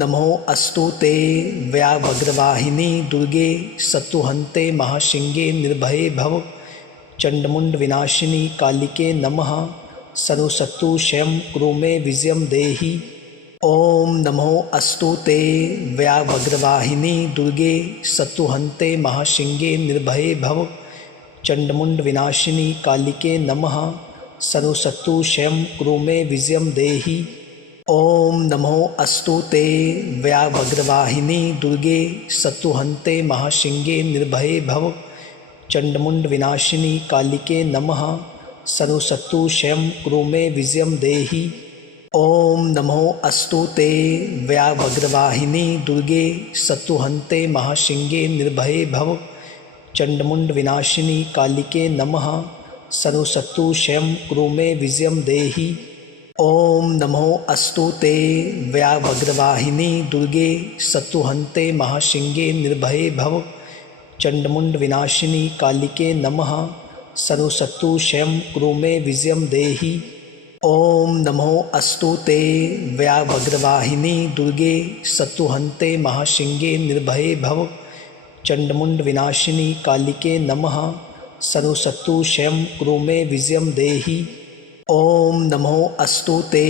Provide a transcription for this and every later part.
नमो अस्तु ते व्याघ्रवाहिनी दुर्गे सत्तुहन्ते महासिंहे निर्भये भव चंडमुंड विनाशिनी कालिके नमः सर्वशत्रु क्षयं कुरु मे विजयं देहि। ओम नमो अस्तु ते व्याघ्रवाहिनी दुर्गे सत्तुहन्ते महासिंहे निर्भये भव चंडमुंड विनाशिनी कालिके नमः सर्वशत्रु क्षयं कुरु मे विजयं देहि। ओम नमो अस्तु ते व्याघ्रवाहिनी दुर्गे सत्तुहन्ते महासिंहे निर्भये भव चंडमुंड विनाशिनी कालिके नमः सर्वशत्रु क्षयं कुरु मे विजयं देहि। ओम नमो अस्तु ते व्याघ्रवाहिनी दुर्गे सत्तुहन्ते महासिंहे निर्भये भव चंडमुंड विनाशिनी कालिके नमः सर्वशत्रु क्षयं कुरु मे विजयं देहि। ओम नमो अस्तु ते व्याघ्रवाहिनी दुर्गे सत्तुहन्ते महासिंहे निर्भये भव चंडमुंड विनाशिनी कालिके नमः सर्वशत्रु क्षयं कुरु मे विजयं देहि। ओम नमो अस्तु ते व्याघ्रवाहिनी दुर्गे सत्तुहन्ते महासिंहे निर्भये भव चंडमुंड विनाशिनी कालिके नमः सर्वशत्रु क्षयं कुरु मे विजयं देहि। ओम नमो अस्तु ते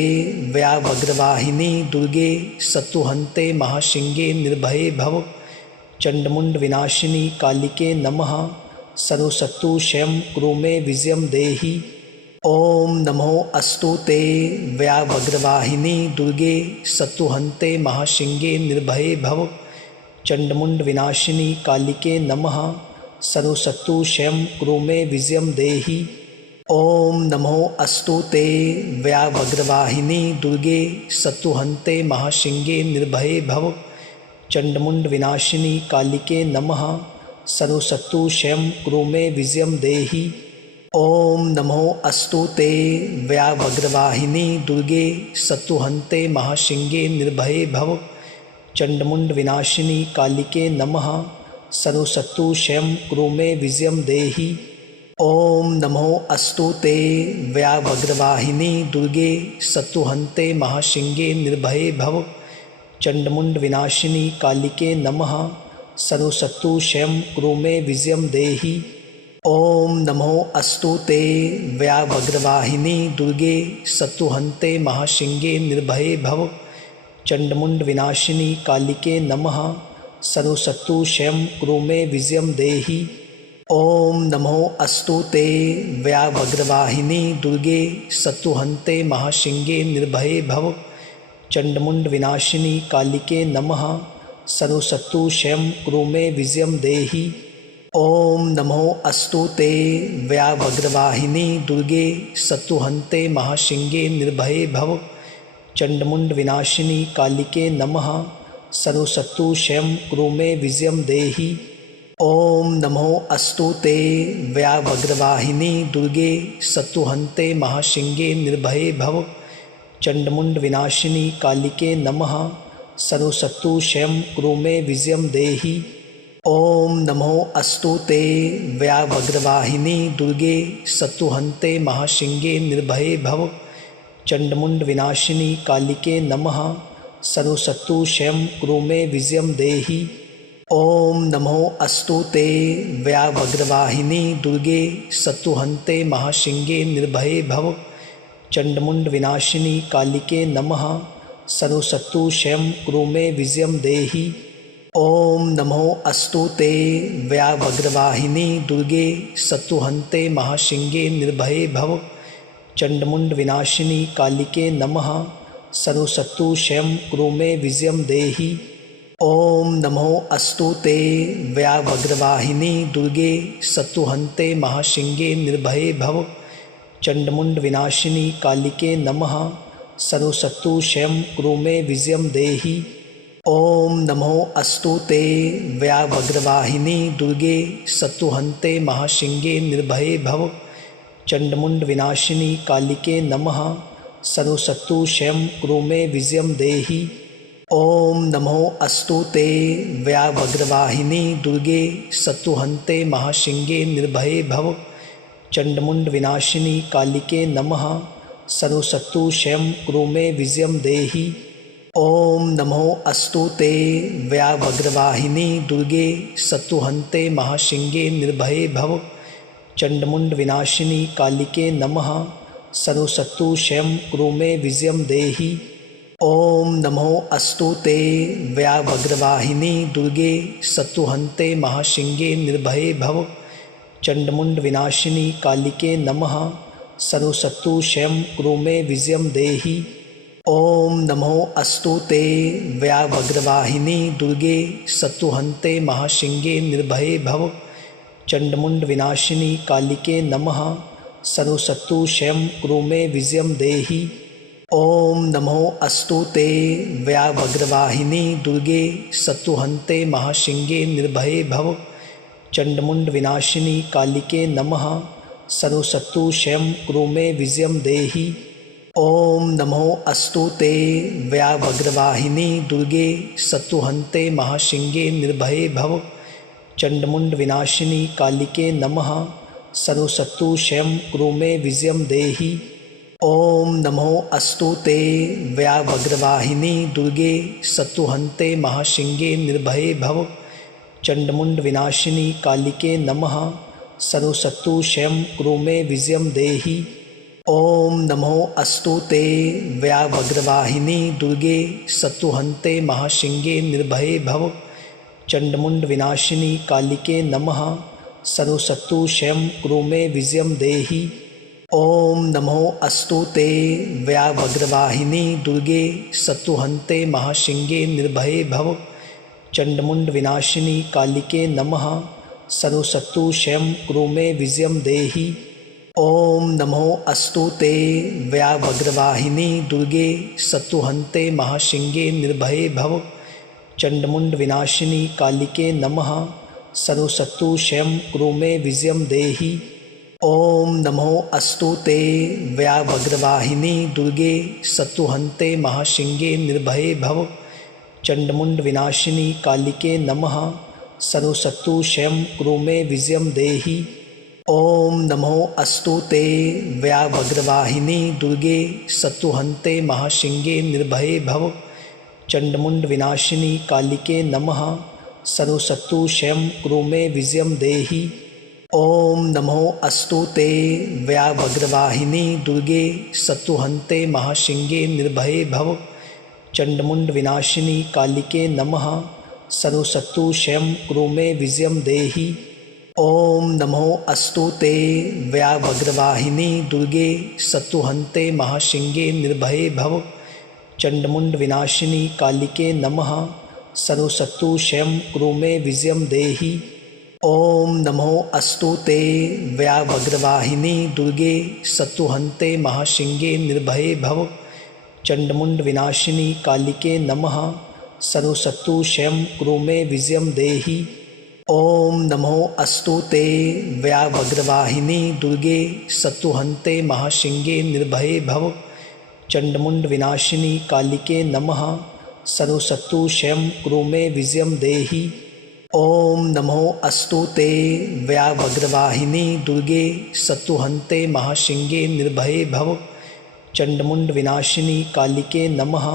व्याघ्रवाहिनी दुर्गे सत्तुहन्ते महासिंहे निर्भये भव चंडमुंड विनाशिनी कालिके नमः सर्वशत्रु क्षयं कुरु मे विजयं देहि। ओम नमो अस्तु ते व्याघ्रवाहिनी दुर्गे सत्तुहन्ते महासिंहे निर्भये भव चंडमुंड विनाशिनी कालिके नमः सर्वशत्रु क्षयं कुरु मे विजयं देहि। ओम नमो अस्तु ते व्याघ्रवाहिनी दुर्गे सत्तुहन्ते महासिंहे निर्भये भव चंडमुंड विनाशिनी कालिके नमः सर्वशत्रु क्षयं कुरु मे विजयं देहि। ओम नमो अस्तु ते व्याघ्रवाहिनी दुर्गे सत्तुहन्ते महासिंहे निर्भये भव चंडमुंड विनाशिनी कालिके नमः सर्वशत्रु क्षयं कुरु मे विजयं देहि। ओम नमो अस्तु ते व्याघ्रवाहिनी दुर्गे सत्तुहन्ते महासिंहे निर्भये भव चंडमुंड विनाशिनी कालिके नमः सर्वशत्रु क्षयं कुरु मे विजयं देहि। ओम नमो अस्तु ते व्याघ्रवाहिनी दुर्गे सत्तुहन्ते महासिंहे निर्भये भव चंडमुंड विनाशिनी कालिके नमः सर्वशत्रु क्षयं कुरु मे विजयं देहि। ओम नमो अस्तु ते व्याघ्रवाहिनी दुर्गे सत्तुहन्ते महासिंहे निर्भये भव चंडमुंड विनाशिनी कालिके नमः सर्वशत्रु क्षयं कुरु मे विजयं देहि। ओम नमो अस्तु ते व्याघ्रवाहिनी दुर्गे सत्तुहन्ते महासिंहे निर्भये भव चंडमुंड विनाशिनी कालिके नमः सर्वशत्रु क्षयं कुरु मे विजयं देहि। ओम नमो अस्तु ते व्याघ्रवाहिनी दुर्गे सत्तुहन्ते महासिंहे निर्भये भव चंडमुंड विनाशिनी कालिके नमः सर्वशत्रु क्षयं कुरु मे विजयं देहि। ओम नमो अस्तु ते व्याघ्रवाहिनी दुर्गे सत्तुहन्ते महासिंहे निर्भये भव चंडमुंड विनाशिनी कालिके नमः सर्वशत्रु क्षयं कुरु मे विजयं देहि। ओम नमो अस्तु ते व्याघ्रवाहिनी दुर्गे सत्तुहन्ते महासिंहे निर्भये भव चंडमुंड विनाशिनी कालिके नमः सर्वशत्रु क्षयं कुरु मे विजयं देहि। ओम नमो अस्तु ते व्याघ्रवाहिनी दुर्गे सत्तुहन्ते महासिंहे निर्भये भव चंडमुंड विनाशिनी कालिके नमः सर्वशत्रु क्षयं कुरु मे विजयं देहि। ओम नमो अस्तु ते व्याघ्रवाहिनी दुर्गे सत्तुहन्ते महासिंहे निर्भये भव चंडमुंड विनाशिनी कालिके नमः सर्वशत्रु क्षयं कुरु मे विजयं देहि। ओम नमो अस्तु ते व्याघ्रवाहिनी दुर्गे सत्तुहन्ते महासिंहे निर्भये भव चंडमुंड विनाशिनी कालिके नमः सर्वशत्रु क्षयं कुरु मे विजयं देहि। ओम नमो अस्तु ते व्याघ्रवाहिनी दुर्गे सत्तुहन्ते महासिंहे निर्भये भव चंडमुंड विनाशिनी कालिके नमः सर्वशत्रु क्षयं कुरु मे विजयं देहि। ॐ नमो अस्तु ते व्याघ्रवाहिनी दुर्गे सत्तुहन्ते महासिंहे निर्भये भव चंडमुंड विनाशिनी कालिके नमः सर्वशत्रु क्षयं कुरु मे विजयं देहि। ॐ नमो अस्तु ते व्याघ्रवाहिनी दुर्गे सत्तुहन्ते महासिंहे निर्भये भव चंडमुंड विनाशिनी कालिके नमः सर्वशत्रु क्षयं कुरु मे विजयं देहि। ॐ नमो अस्तु ते व्याघ्रवाहिनी दुर्गे सत्तुहन्ते महासिंहे निर्भये भव चंडमुंड विनाशिनी कालिके नमः सर्वशत्रु क्षयं कुरु मे विजयं देहि। ॐ नमो अस्तु ते व्याघ्रवाहिनी दुर्गे सत्तुहन्ते महासिंहे निर्भये भव चंडमुंड विनाशिनी कालिके नमः सर्वशत्रु क्षयं कुरु मे विजयं देहि। ॐ नमो अस्तु ते व्याघ्रवाहिनी दुर्गे सत्तुहन्ते महासिंहे निर्भये भव चंडमुंड विनाशिनी कालिके नमः सर्वशत्रु क्षयं कुरु मे विजयं देहि। ॐ नमो अस्तु ते व्याघ्रवाहिनी दुर्गे सत्तुहन्ते महासिंहे निर्भये भव चंडमुंड विनाशिनी कालिके नमः सर्वशत्रु क्षयं कुरु मे विजयं देहि। ॐ नमो अस्तु ते व्याघ्रवाहिनी दुर्गे सत्तुहन्ते महासिंहे निर्भये भव चंडमुंड विनाशिनी कालिके नमः सर्वशत्रु क्षयं कुरु मे विजयं देहि। ॐ नमो अस्तु ते व्याघ्रवाहिनी दुर्गे सत्तुहन्ते महासिंहे निर्भये भव चंडमुंड विनाशिनी कालिके नमः सर्वशत्रु क्षयं कुरु मे विजयं देहि। ॐ नमो अस्तु ते व्याघ्रवाहिनी दुर्गे सत्तुहन्ते महासिंहे निर्भये भव चंडमुंड विनाशिनी कालिके नमः सर्वशत्रु क्षयं कुरु मे विजयं देहि। ॐ नमो अस्तु ते व्याघ्रवाहिनी दुर्गे सत्तुहन्ते महासिंहे निर्भये भव चंडमुंड विनाशिनी कालिके नमः सर्वशत्रु क्षयं कुरु मे विजयं देहि। ॐ नमो अस्तु ते व्याघ्रवाहिनी दुर्गे सत्तुहन्ते महासिंहे निर्भये भव चंडमुंड विनाशिनी कालिके नमः सर्वशत्रु क्षयं कुरु मे विजयं देहि। ॐ नमो अस्तु ते व्याघ्रवाहिनी दुर्गे सत्तुहन्ते महासिंहे निर्भये भव चंडमुंड विनाशिनी कालिके नमः सर्वशत्रु क्षयं कुरु मे विजयं देहि। ॐ नमो अस्तु ते व्याघ्रवाहिनी दुर्गे सत्तुहन्ते महासिंहे निर्भये भव चंडमुंड विनाशिनी कालिके नमः सर्वशत्रु क्षयं कुरु मे विजयं देहि। ॐ नमो अस्तु ते व्याघ्रवाहिनी दुर्गे सत्तुहन्ते महासिंहे निर्भये भव चंडमुंड विनाशिनी कालिके नमः सर्वशत्रु क्षयं कुरु मे विजयं देहि। ॐ नमो अस्तु ते व्याघ्रवाहिनी दुर्गे सत्तुहन्ते महासिंहे निर्भये भव चंडमुंड विनाशिनी कालिके नमः सर्वशत्रु क्षयं कुरु मे विजयं देहि। ॐ नमो अस्तु ते व्याघ्रवाहिनी दुर्गे सत्तुहन्ते महासिंहे निर्भये भव चंडमुंड विनाशिनी कालिके नमः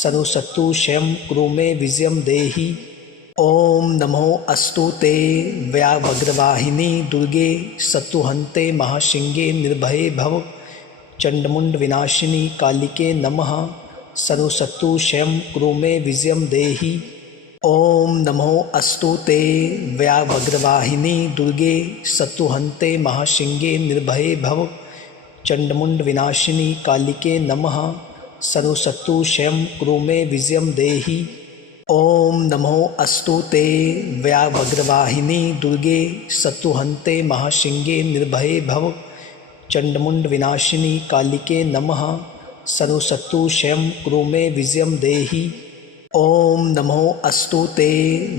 सर्वशत्रु क्षयं कुरु मे विजयं देहि। ॐ नमो अस्तु ते व्याघ्रवाहिनी दुर्गे सत्तुहन्ते महासिंहे निर्भये भव चंडमुंड विनाशिनी कालिके नमः सर्वशत्रु क्षयं कुरु मे विजयं देहि। ॐ नमो अस्तु ते व्याघ्रवाहिनी दुर्गे सत्तुहन्ते महासिंहे निर्भये भव चंडमुंड विनाशिनी कालिके नमः सर्वशत्रु क्षयं कुरु मे विजयं देहि। ॐ नमो अस्तु ते व्याघ्रवाहिनी दुर्गे सत्तुहन्ते महासिंहे निर्भये भव चंडमुंड विनाशिनी कालिके नमः सर्वशत्रु क्षयं कुरु मे विजयं देहि। ॐ नमो अस्तु ते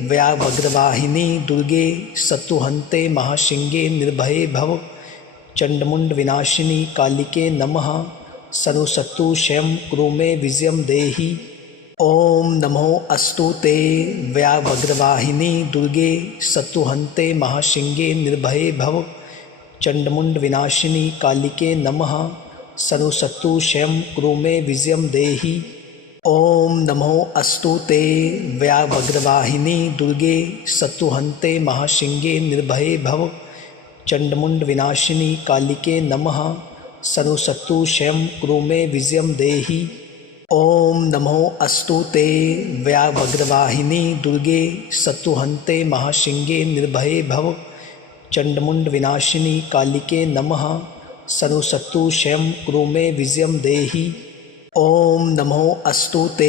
व्याघ्रवाहिनी दुर्गे सत्तुहन्ते महासिंहे निर्भये भव चंडमुंड विनाशिनी कालिके नमः सर्वशत्रु क्षयं कुरु मे विजयं देहि। ॐ नमो अस्तु ते व्याघ्रवाहिनी दुर्गे सत्तुहन्ते महासिंहे निर्भये भव चंडमुंड विनाशिनी कालिके नमः सर्वशत्रु क्षयं कुरु मे विजयं देहि। ओम नमो अस्तुते व्याघ्रवाहिनी दुर्गे सत्तुहन्ते महासिंहे निर्भये भव चंडमुंड विनाशिनी कालिके नमः सनुसत्तु शयं कुरु मे विजयं देहि। ओम नमो अस्तुते व्याघ्रवाहिनी दुर्गे सत्तुहन्ते महासिंहे निर्भये भव चंडमुंड विनाशिनी कालिके नमः सनुसत्तु शयं कुरु मे विजयं देहि। ओम नमो अस्तुते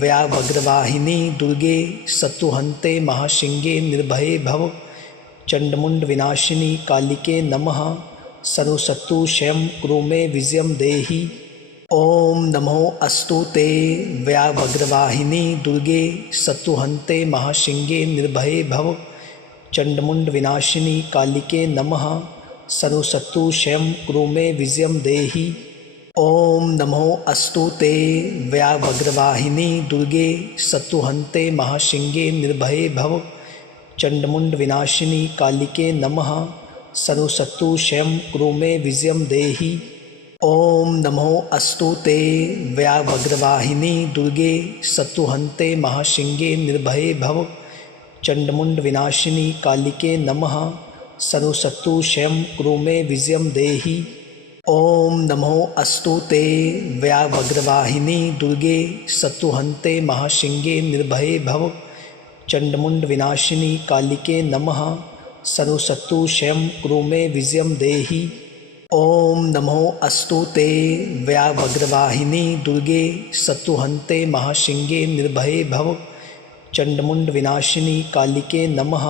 व्याघ्रवाहिनी दुर्गे सत्तुहन्ते महासिंहे निर्भये भव चंडमुंड विनाशिनी कालिके नमः सनुसत्तु शयं कुरु मे विजयं देहि। ओम नमो अस्तुते व्याघ्रवाहिनी दुर्गे सत्तुहन्ते महासिंहे निर्भये भव चंडमुंड विनाशिनी कालिके नमः सनुसत्तु शयं कुरु मे विजयं देहि। ओम नमो अस्तुते व्याघ्रवाहिनी दुर्गे सत्तुहन्ते महासिंहे निर्भये भव चंडमुंड विनाशिनी कालिके नमः सनुसत्तु शयं कुरु मे विजयं देहि। ओम नमो अस्तुते व्याघ्रवाहिनी दुर्गे सत्तुहन्ते महासिंहे निर्भये भव चंडमुंड विनाशिनी कालिके नमः सनुसत्तु शयं कुरु मे विजयं देहि। ओम नमो अस्तुते व्याघ्रवाहिनी दुर्गे सत्तुहन्ते महासिंहे निर्भये भव चंडमुंड विनाशिनी कालिके नमः सनुसत्तु शयं कुरु मे विजयं देहि। ओम नमो अस्तुते व्याघ्रवाहिनी दुर्गे सत्तुहन्ते महासिंहे निर्भये भव चंडमुंड विनाशिनी कालिके नमः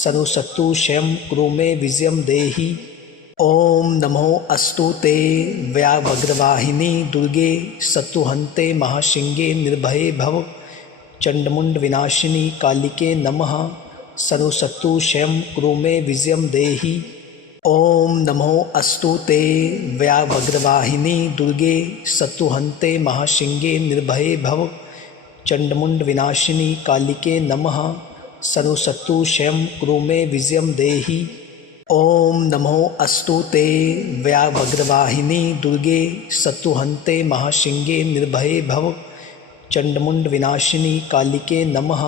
सनुसत्तु शयं कुरु मे विजयं देहि। ओम नमो अस्तुते व्याघ्रवाहिनी दुर्गे सत्तुहन्ते महासिंहे निर्भये भव चंडमुंड विनाशिनी कालिके नमः सनुसत्तु शयं कुरु मे विजयं देहि। ओम नमो अस्तुते व्याघ्रवाहिनी दुर्गे सत्तुहन्ते महासिंहे निर्भये भव चंडमुंड विनाशिनी कालिके नमः सनुसत्तु शयं कुरु मे विजयं देहि। ओम नमो अस्तुते व्याघ्रवाहिनी दुर्गे सत्तुहन्ते महासिंहे निर्भये भव चंडमुंड विनाशिनी कालिके नमः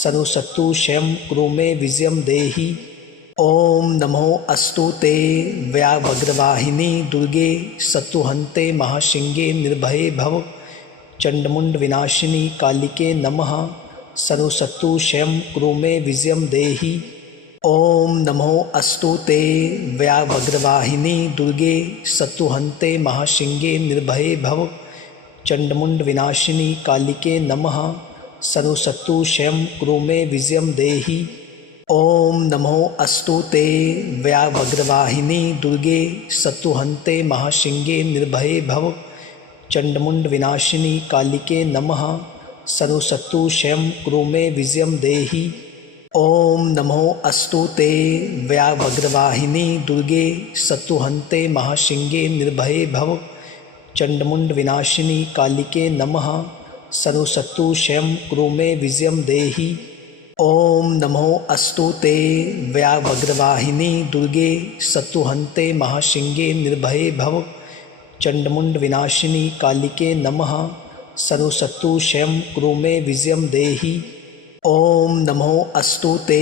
सनुसत्तु शयं कुरु मे विजयं देहि। ओम नमो अस्तुते व्याघ्रवाहिनी दुर्गे सत्तुहन्ते महासिंहे निर्भये भव चंडमुंड विनाशिनी कालिके नमः सनुसत्तु शयं कुरु मे विजयं देहि। ओम नमो अस्तुते व्याघ्रवाहिनी दुर्गे सत्तुहन्ते महासिंहे निर्भये भव चंडमुंड विनाशिनी कालिके नमः सनुसत्तु शयं कुरु मे विजयं देहि। ओम नमो अस्तुते व्याघ्रवाहिनी दुर्गे सत्तुहन्ते महासिंहे निर्भये भव चंडमुंड विनाशिनी कालिके नमः सनुसत्तु शयं कुरु मे विजयं देहि। ओम नमो अस्तुते व्याघ्रवाहिनी दुर्गे सत्तुहन्ते महासिंहे निर्भये भव चंडमुंड विनाशिनी कालिके नमः सनुसत्तु शयं कुरु मे विजयं देहि। ओम नमो अस्तुते व्याघ्रवाहिनी दुर्गे सत्तुहन्ते महासिंहे निर्भये भव चंडमुंड विनाशिनी कालिके नमः सनुसत्तु शयं कुरु मे विजयं देहि। ओम नमो अस्तुते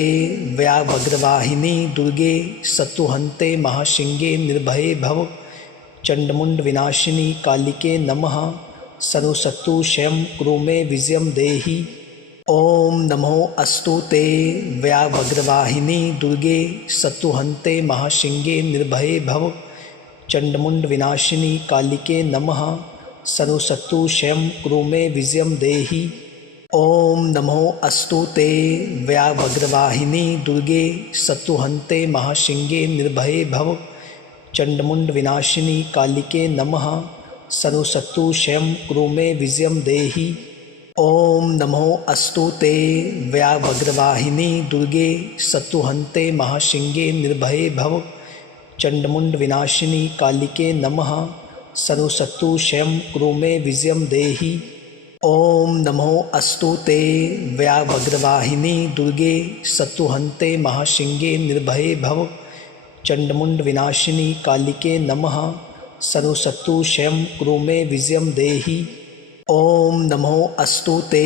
व्याघ्रवाहिनी दुर्गे सत्तुहन्ते महासिंहे निर्भये भव चंडमुंड विनाशिनी कालिके नमः सनुसत्तु शयं कुरु मे विजयं देहि। ओम नमो अस्तुते व्याघ्रवाहिनी दुर्गे सत्तुहन्ते महासिंहे निर्भये भव चंडमुंड विनाशिनी कालिके नमः सनुसत्तु शयं कुरु मे विजयं देहि। ओम नमो अस्तुते व्याघ्रवाहिनी दुर्गे सत्तुहन्ते महासिंहे निर्भये भव चंडमुंड विनाशिनी कालिके नमः सनुसत्तु शयं कुरु मे विजयं देहि। ओम नमो अस्तुते व्याघ्रवाहिनी दुर्गे सत्तुहन्ते महासिंहे निर्भये भव चंडमुंड विनाशिनी कालिके नमः सनुसत्तु शयं कुरु मे विजयं देहि। ओम नमो अस्तुते व्याघ्रवाहिनी दुर्गे सत्तुहन्ते महासिंहे निर्भये भव चंडमुंड विनाशिनी कालिके नमः सनुसत्तु शयं कुरु मे विजयं देहि। ओम नमो अस्तुते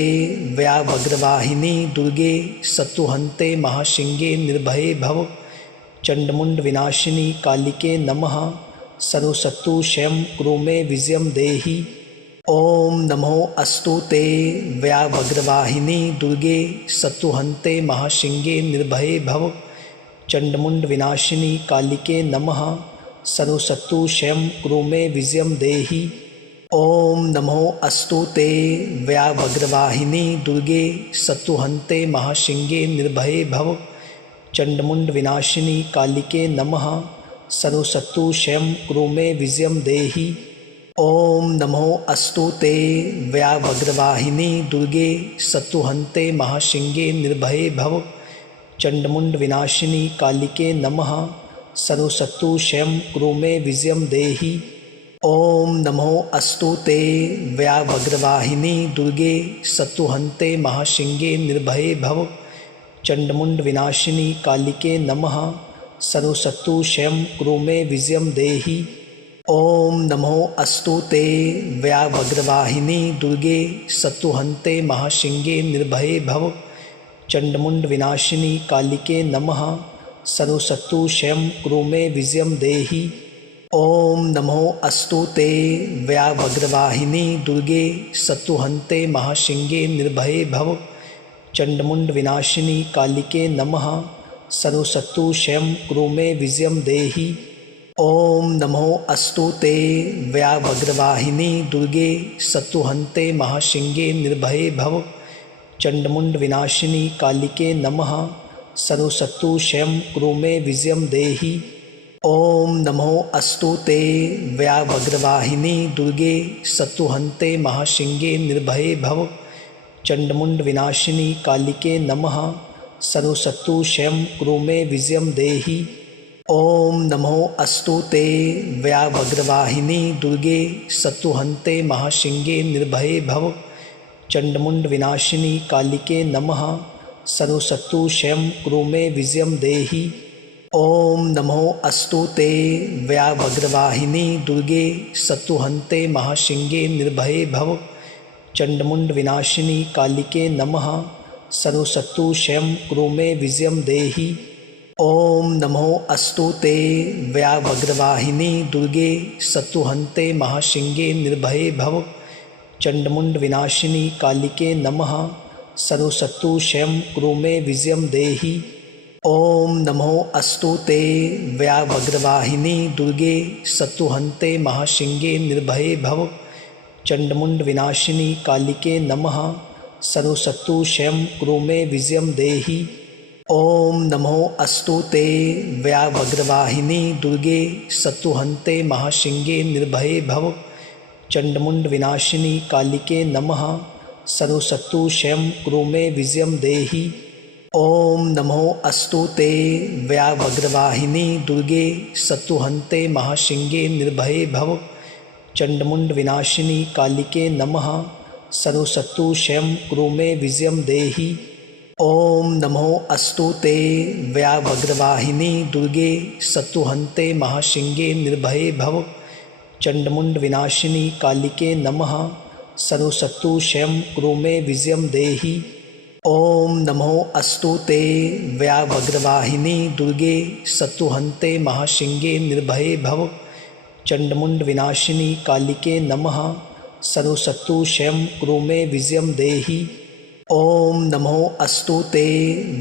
व्याघ्रवाहिनी दुर्गे सत्तुहन्ते महासिंहे निर्भये भव चंडमुंड विनाशिनी कालिके नमः सर्वसत्तु क्षयं कुरु मे विजयं देहि। ओम नमो अस्तुते व्याघ्रवाहिनी दुर्गे सत्तुहन्ते महासिंहे निर्भये भव चंडमुंड विनाशिनी कालिके नमः सर्वसत्तु क्षयं कुरु मे विजयं देहि। ओम नमो अस्तुते व्याघ्रवाहिनी दुर्गे सत्तुहन्ते महासिंहे निर्भये भव चंडमुंड विनाशिनी कालिके नमः सर्वसत्तु क्षयं कुरु मे विजयं देहि। ओम नमो अस्तुते व्याघ्रवाहिनी दुर्गे सत्तुहन्ते महासिंहे निर्भये भव चंडमुंड विनाशिनी कालिके नमः सर्वसत्तु क्षयं कुरु मे विजयं देहि। ओम नमो अस्तुते व्याघ्रवाहिनी दुर्गे सत्तुहन्ते महासिंहे निर्भये भव चंडमुंड विनाशिनी कालिके नमः सर्वसत्तु क्षयं कुरु मे विजयं देहि। ओम नमो अस्तुते व्याघ्रवाहिनी दुर्गे सत्तुहन्ते महासिंहे निर्भये भव चंडमुंड विनाशिनी कालिके नमः सर्वसत्तु क्षयं कुरु मे विजयं देहि। ओम नमो अस्तुते व्याघ्रवाहिनी दुर्गे सत्तुहन्ते महासिंहे निर्भये भव चंडमुंड विनाशिनी कालिके नमः सर्वसत्तु क्षयं कुरु मे विजयं देहि। ओम नमो अस्तुते व्याघ्रवाहिनी दुर्गे सत्तुहन्ते महासिंहे निर्भये भव चंडमुंड विनाशिनी कालिके नमः सर्वसत्तु क्षयं कुरु मे विजयं देहि। ओम नमो अस्तुते व्याघ्रवाहिनी दुर्गे सत्तुहन्ते महासिंहे निर्भये भव चंडमुंड विनाशिनी कालिके नमः सर्वसत्तु क्षयं कुरु मे विजयं देहि। ओम नमो अस्तुते व्याघ्रवाहिनी दुर्गे सत्तुहन्ते महासिंहे निर्भये भव चंडमुंड विनाशिनी कालिके नमः सर्वसत्तु क्षयं कुरु मे विजयं देहि। ओम नमो अस्तुते व्याघ्रवाहिनी दुर्गे सत्तुहन्ते महासिंहे निर्भये भव चंडमुंड विनाशिनी कालिके नमः सर्वसत्तु क्षयं कुरु मे विजयं देहि। ओम नमो अस्तुते व्याघ्रवाहिनी दुर्गे सत्तुहन्ते महासिंहे निर्भये भव चंडमुंड विनाशिनी कालिके नमः सर्वसत्तु क्षयं कुरु मे विजयं देहि। ओम नमो अस्तुते व्याघ्रवाहिनी दुर्गे सत्तुहन्ते महासिंहे निर्भये भव चंडमुंड विनाशिनी कालिके नमः सर्वसत्तु क्षयं कुरु मे विजयं देहि। ओम नमो अस्तुते व्याघ्रवाहिनी दुर्गे सत्तुहन्ते महासिंहे निर्भये भव चंडमुंड विनाशिनी कालिके नमः सर्वसत्तु क्षयं कुरु मे विजयं देहि। ओम नमो अस्तुते व्याघ्रवाहिनी दुर्गे सत्तुहन्ते महासिंहे निर्भये भव चंडमुंड विनाशिनी कालिके नमः सर्वसत्तु क्षयं कुरु मे विजयं देहि। ओम नमो अस्तुते व्याघ्रवाहिनी दुर्गे सत्तुहन्ते महासिंहे निर्भये भव चंडमुंड विनाशिनी कालिके नमः सर्वसत्तु क्षयं कुरु मे विजयं देहि। ओम नमो अस्तुते व्याघ्रवाहिनी दुर्गे सत्तुहन्ते महासिंहे निर्भये भव चंडमुंड विनाशिनी कालिके नमः सर्वसत्तु क्षयं कुरु मे विजयं देहि। ओम नमो अस्तुते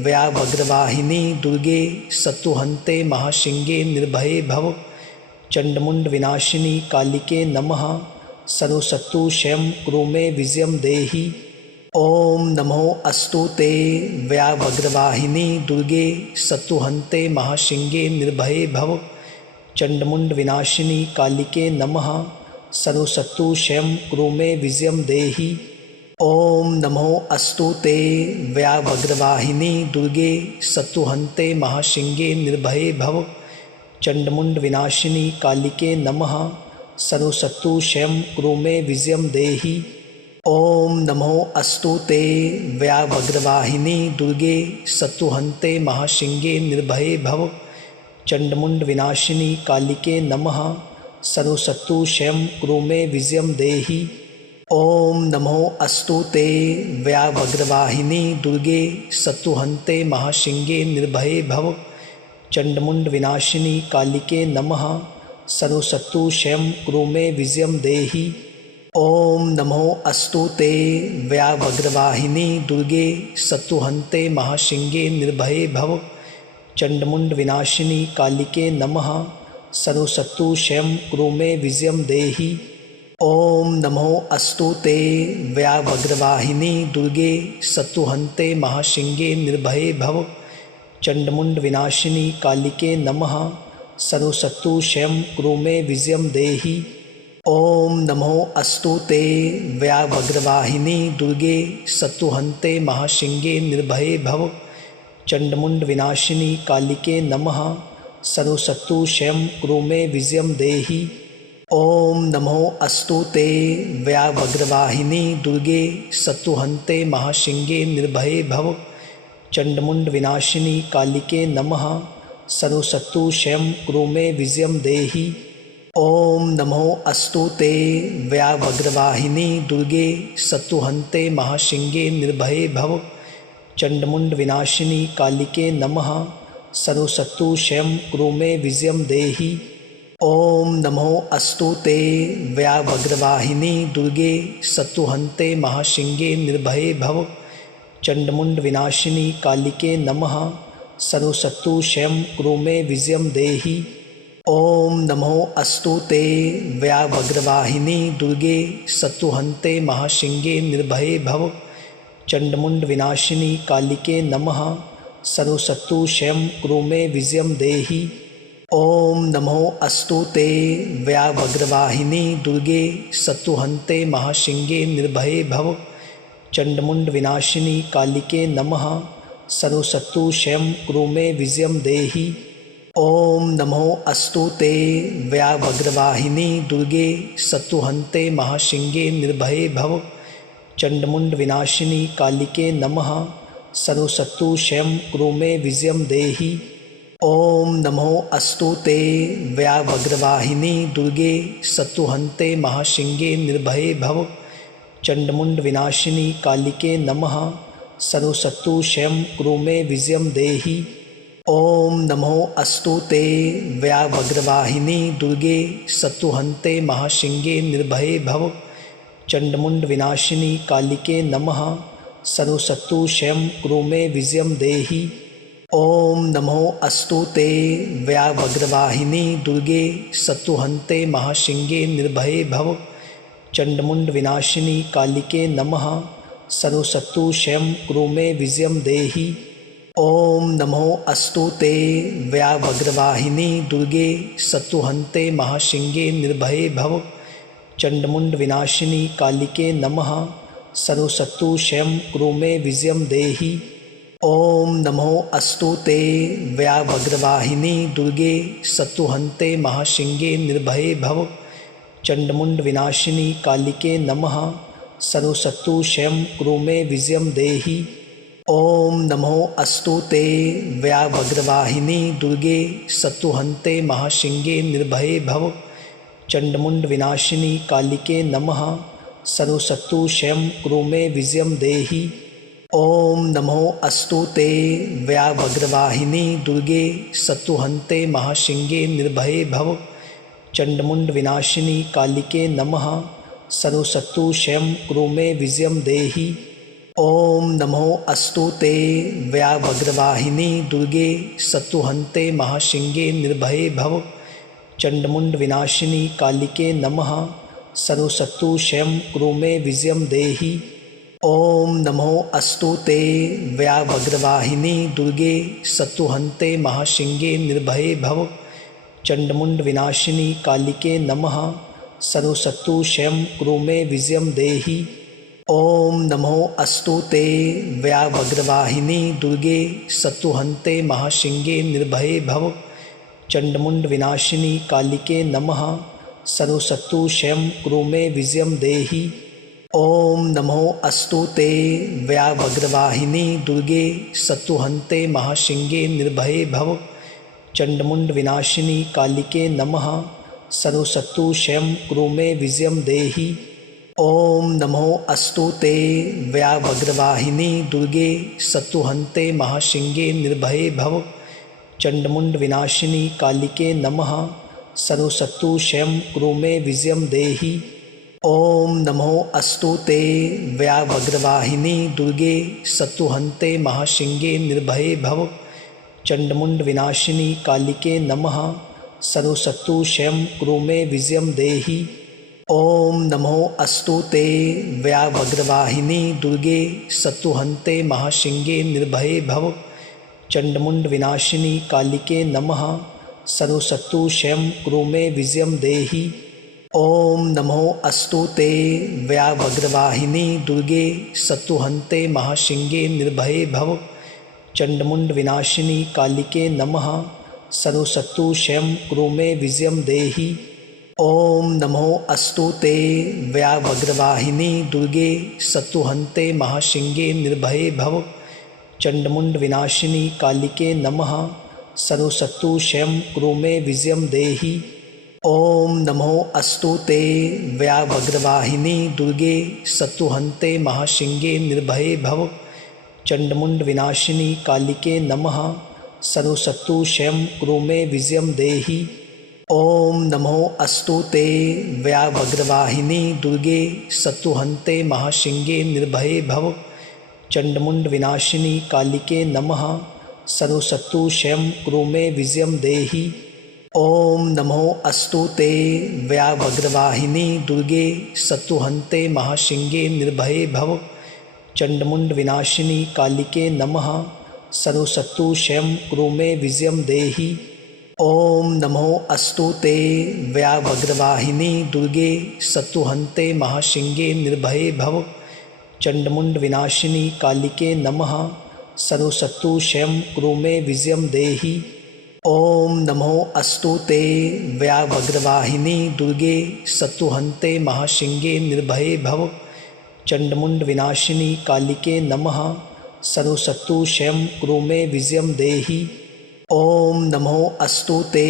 व्याघ्रवाहिनी दुर्गे सत्तुहन्ते महासिंहे निर्भये भव चंडमुंड विनाशिनी कालिके नमः सर्वसत्तु क्षयं कुरु मे विजयं देहि। ओम नमो अस्तुते व्याघ्रवाहिनी दुर्गे सत्तुहन्ते महासिंहे निर्भये भव चंडमुंड विनाशिनी कालिके नमः सर्वसत्तु क्षयं कुरु मे विजयं देहि। ओम नमो अस्तुते व्याघ्रवाहिनी दुर्गे सत्तुहन्ते महासिंहे निर्भये भव चंडमुंड विनाशिनी कालिके नमः सर्वसत्तु क्षयं कुरु मे विजयं देहि। ओम नमो अस्तुते व्याघ्रवाहिनी दुर्गे सत्तुहन्ते महासिंहे निर्भये भव चंडमुंड विनाशिनी कालिके नमः सर्वसत्तु क्षयं कुरु मे विजयं देहि। ॐ नमो अस्तु ते व्याघ्रवाहिनी दुर्गे सत्तुहन्ते महासिंहे निर्भये भव चण्डमुण्ड विनाशिनी कालिके नमः सर्वशत्रु क्षयं कुरु मे विजयं देहि। ॐ नमो अस्तु ते व्याघ्रवाहिनी दुर्गे सत्तुहन्ते महासिंहे निर्भये भव चण्डमुण्ड विनाशिनी कालिके नमः सर्वशत्रु क्षयं कुरु मे विजयं देहि। ॐ नमो अस्तु ते व्याघ्रवाहिनी दुर्गे सत्तुहन्ते महासिंहे निर्भये भव चण्डमुण्ड विनाशिनी कालिके नमः सर्वशत्रु क्षयं कुरु मे विजयं देहि। ॐ नमो अस्तु ते व्याघ्रवाहिनी दुर्गे सत्तुहन्ते महासिंहे निर्भये भव चण्डमुण्ड विनाशिनी कालिके नमः सर्वशत्रु क्षयं कुरु मे विजयं देहि। ॐ नमो अस्तु ते व्याघ्रवाहिनी दुर्गे सत्तुहन्ते महासिंहे निर्भये भव चण्डमुण्ड विनाशिनी कालिके नमः सर्वशत्रु क्षयं कुरु मे विजयं देहि। ॐ नमो अस्तु ते व्याघ्रवाहिनी दुर्गे सत्तुहन्ते महासिंहे निर्भये भव चण्डमुण्ड विनाशिनी कालिके नमः सर्वशत्रु क्षयं कुरु मे विजयं देहि। ॐ नमो अस्तु ते व्याघ्रवाहिनी दुर्गे सत्तुहन्ते महासिंहे निर्भये भव चण्डमुण्ड विनाशिनी कालिके नमः सर्वशत्रु क्षयं कुरु मे विजयं देहि। ॐ नमो अस्तु ते व्याघ्रवाहिनी दुर्गे सत्तुहन्ते महासिंहे निर्भये भव चण्डमुण्ड विनाशिनी कालिके नमः सर्वशत्रु क्षयं कुरु मे विजयं देहि। ॐ नमो अस्तु ते व्याघ्रवाहिनी दुर्गे सत्तुहन्ते महासिंहे निर्भये भव चण्डमुण्ड विनाशिनी कालिके नमः सर्वशत्रु क्षयं कुरु मे विजयं देहि। ॐ नमो अस्तु ते व्याघ्रवाहिनी दुर्गे सत्तुहन्ते महासिंहे निर्भये भव चण्डमुण्ड विनाशिनी कालिके नमः सर्वशत्रु क्षयं कुरु मे विजयं देहि। ॐ नमो अस्तु ते व्याघ्रवाहिनी दुर्गे सत्तुहन्ते महासिंहे निर्भये भव चण्डमुण्ड विनाशिनी कालिके नमः सर्वशत्रु क्षयं कुरु मे विजयं देहि। ॐ नमो अस्तु ते व्याघ्रवाहिनी दुर्गे सत्तुहन्ते महासिंहे निर्भये भव चण्डमुण्ड विनाशिनी कालिके नमः सर्वशत्रु क्षयं कुरु मे विजयं देहि। ॐ नमो अस्तु ते व्याघ्रवाहिनी दुर्गे सत्तुहन्ते महासिंहे निर्भये भव चण्डमुण्ड विनाशिनी कालिके नमः सर्वशत्रु क्षयं कुरु मे विजयं देहि। ॐ नमो अस्तु ते व्याघ्रवाहिनी दुर्गे सत्तुहन्ते महासिंहे निर्भये भव चण्डमुण्ड विनाशिनी कालिके नमः सर्वशत्रु क्षयं कुरु मे विजयं देहि। ॐ नमो अस्तु ते व्याघ्रवाहिनी दुर्गे सत्तुहन्ते महासिंहे निर्भये भव चण्डमुण्ड विनाशिनी कालिके नमः सर्वशत्रु क्षयं कुरु मे विजयं देहि। ॐ नमो अस्तु ते व्याघ्रवाहिनी दुर्गे सत्तुहन्ते महासिंहे निर्भये भव चण्डमुण्ड विनाशिनी कालिके नमः सर्वशत्रु क्षयं कुरु मे विजयं देहि। ॐ नमो अस्तु ते व्याघ्रवाहिनी दुर्गे सत्तुहन्ते महासिंहे निर्भये भव चण्डमुण्ड विनाशिनी कालिके नमः सर्वशत्रु क्षयं कुरु मे विजयं देहि। ॐ नमो अस्तु ते व्याघ्रवाहिनी दुर्गे सत्तुहन्ते महासिंहे निर्भये भव चण्डमुण्ड विनाशिनी कालिके नमः सर्वशत्रु क्षयं कुरु मे विजयं देहि। ॐ नमो अस्तु ते व्याघ्रवाहिनी दुर्गे सत्तुहन्ते महासिंहे निर्भये भव चण्डमुण्ड विनाशिनी कालिके नमः सर्वशत्रु क्षयं कुरु मे विजयं देहि। ॐ नमो अस्तु ते व्याघ्रवाहिनी दुर्गे सत्तुहन्ते महासिंहे निर्भये भव चण्डमुण्ड विनाशिनी कालिके नमः सर्वशत्रु क्षयं कुरु मे विजयं देहि। ॐ नमो अस्तु ते व्याघ्रवाहिनी दुर्गे सत्तुहन्ते महासिंहे निर्भये भव चण्डमुण्ड विनाशिनी कालिके नमः सर्वशत्रु क्षयं कुरु मे विजयं देहि। ॐ नमो अस्तु ते व्याघ्रवाहिनी दुर्गे सत्तुहन्ते महासिंहे निर्भये भव चण्डमुण्ड विनाशिनी कालिके नमः सर्वशत्रु क्षयं कुरु मे विजयं देहि। ॐ नमो अस्तु ते व्याघ्रवाहिनी दुर्गे सत्तुहन्ते महासिंहे निर्भये भव चण्डमुण्ड विनाशिनी कालिके नमः सर्वशत्रु क्षयं कुरु मे विजयं देहि। ॐ नमो अस्तु ते व्याघ्रवाहिनी दुर्गे सत्तुहन्ते महासिंहे निर्भये भव चण्डमुण्ड विनाशिनी कालिके नमः सर्वशत्रु क्षयं कुरु मे विजयं देहि। ॐ नमो अस्तु ते व्याघ्रवाहिनी दुर्गे सत्तुहन्ते महासिंहे निर्भये भव चण्डमुण्ड विनाशिनी कालिके नमः सर्वशत्रु क्षयं कुरु मे विजयं देहि। ॐ नमो अस्तु ते व्याघ्रवाहिनी दुर्गे सत्तुहन्ते महासिंहे निर्भये भव चण्डमुण्ड विनाशिनी कालिके नमः सर्वशत्रु क्षयं कुरु मे विजयं देहि। ॐ नमो अस्तु ते व्याघ्रवाहिनी दुर्गे सत्तुहन्ते महासिंहे निर्भये भव चण्डमुण्ड विनाशिनी कालिके नमः सर्वशत्रु क्षयं कुरु मे विजयं देहि। ॐ नमो अस्तु ते व्याघ्रवाहिनी दुर्गे सत्तुहन्ते महासिंहे निर्भये भव चण्डमुण्ड विनाशिनी कालिके नमः सर्वशत्रु क्षयं कुरु मे विजयं देहि। ॐ नमो अस्तु ते व्याघ्रवाहिनी दुर्गे सत्तुहन्ते महासिंहे निर्भये भव चण्डमुण्ड विनाशिनी कालिके नमः सर्वशत्रु क्षयं कुरु मे विजयं देहि। ॐ नमो अस्तु ते व्याघ्रवाहिनी दुर्गे सत्तुहन्ते महासिंहे निर्भये भव चण्डमुण्ड विनाशिनी कालिके नमः सर्वशत्रु क्षयं कुरु मे विजयं देहि। ॐ नमो अस्तु ते व्याघ्रवाहिनी दुर्गे सत्तुहन्ते महासिंहे निर्भये भव चण्डमुण्ड विनाशिनी कालिके नमः सर्वशत्रु क्षयं कुरु मे विजयं देहि। ॐ नमो अस्तु ते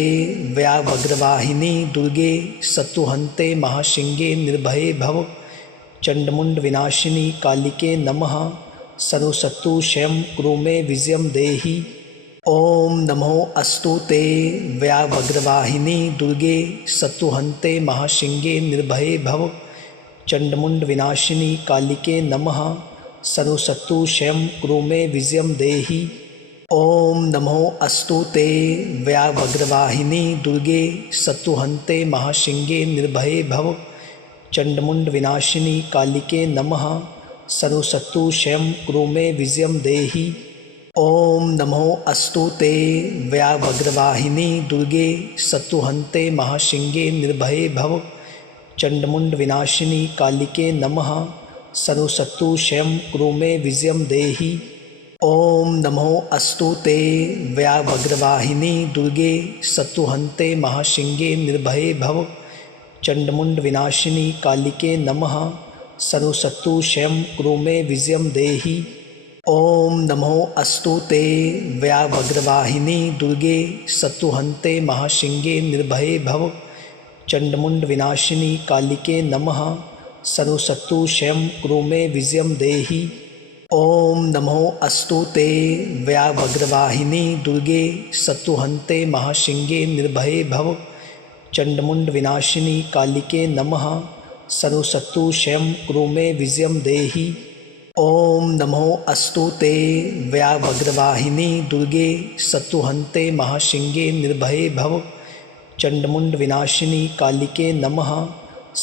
व्याघ्रवाहिनी दुर्गे सत्तुहन्ते महासिंहे निर्भये भव चण्डमुण्ड विनाशिनी कालिके नमः सर्वशत्रु क्षयं कुरु मे विजयं देहि। ॐ नमो अस्तु ते व्याघ्रवाहिनी दुर्गे सत्तुहन्ते महासिंहे निर्भये भव चण्डमुण्ड विनाशिनी कालिके नमः सर्वशत्रु क्षयं कुरु मे विजयं देहि। ॐ नमो अस्तु ते व्याघ्रवाहिनी दुर्गे सत्तुहन्ते महासिंहे निर्भये भव चण्डमुण्ड विनाशिनी कालिके नमः सर्वशत्रु क्षयं कुरु मे विजयं देहि। ॐ नमो अस्तु ते व्याघ्रवाहिनी दुर्गे सत्तुहन्ते महासिंहे निर्भये भव चण्डमुण्ड विनाशिनी कालिके नमः सर्वशत्रु क्षयं कुरु मे विजयं देहि। ॐ नमो अस्तु ते व्याघ्रवाहिनी दुर्गे सत्तुहन्ते महासिंहे निर्भये भव चण्डमुण्ड विनाशिनी कालिके नमः सर्वशत्रु क्षयं कुरु मे विजयं देहि। ॐ नमो अस्तु ते व्याघ्रवाहिनी दुर्गे सत्तुहन्ते महासिंहे निर्भये भव चण्डमुण्ड विनाशिनी कालिके नमः सर्वशत्रु क्षयं कुरु मे विजयं देहि। ॐ नमो अस्तु ते व्याघ्रवाहिनी दुर्गे सत्तुहन्ते महासिंहे निर्भये भव चण्डमुण्ड विनाशिनी कालिके नमः सर्वशत्रु क्षयं कुरु मे विजयं देहि। ॐ नमो अस्तु ते व्याघ्रवाहिनी दुर्गे सत्तुहन्ते महासिंहे निर्भये भव चण्डमुण्ड विनाशिनी कालिके नमः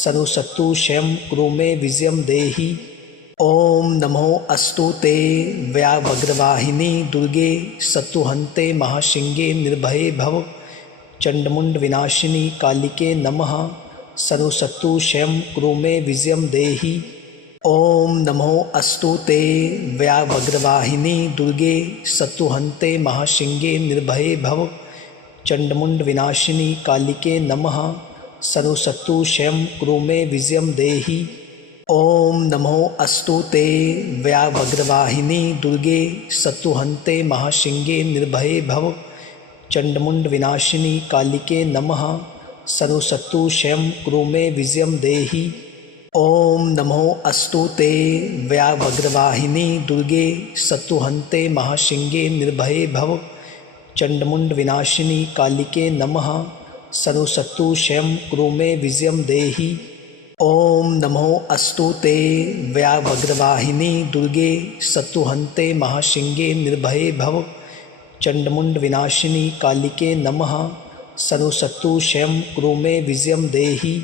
सर्वशत्रु क्षयं कुरु मे विजयं देहि। ॐ नमो अस्तु ते व्याघ्रवाहिनी दुर्गे सत्तुहन्ते महासिंहे निर्भये भव चण्डमुण्ड विनाशिनी कालिके नमः सर्वशत्रु क्षयं कुरु मे विजयं देहि। ॐ नमो अस्तु ते व्याघ्रवाहिनी दुर्गे सत्तुहन्ते महासिंहे निर्भये भव चण्डमुण्ड विनाशिनी कालिके नमः सर्वशत्रु क्षयं कुरु मे विजयं देहि। ॐ नमो अस्तु ते व्याघ्रवाहिनी दुर्गे सत्तुहन्ते महासिंहे निर्भये भव चण्डमुण्ड विनाशिनी कालिके नमः सर्वशत्रु क्षयं कुरु मे विजयं देहि। ॐ नमो अस्तु ते व्याघ्रवाहिनी दुर्गे सत्तुहन्ते महासिंहे निर्भये भव चण्डमुण्ड विनाशिनी कालिके नमः सर्वशत्रु क्षयं कुरु मे विजयं देहि। ॐ नमो अस्तु ते व्याघ्रवाहिनी दुर्गे सत्तुहन्ते महासिंहे निर्भये भव चण्डमुण्ड विनाशिनी कालिके नमः सर्वशत्रु क्षयं कुरु मे विजयं देहि।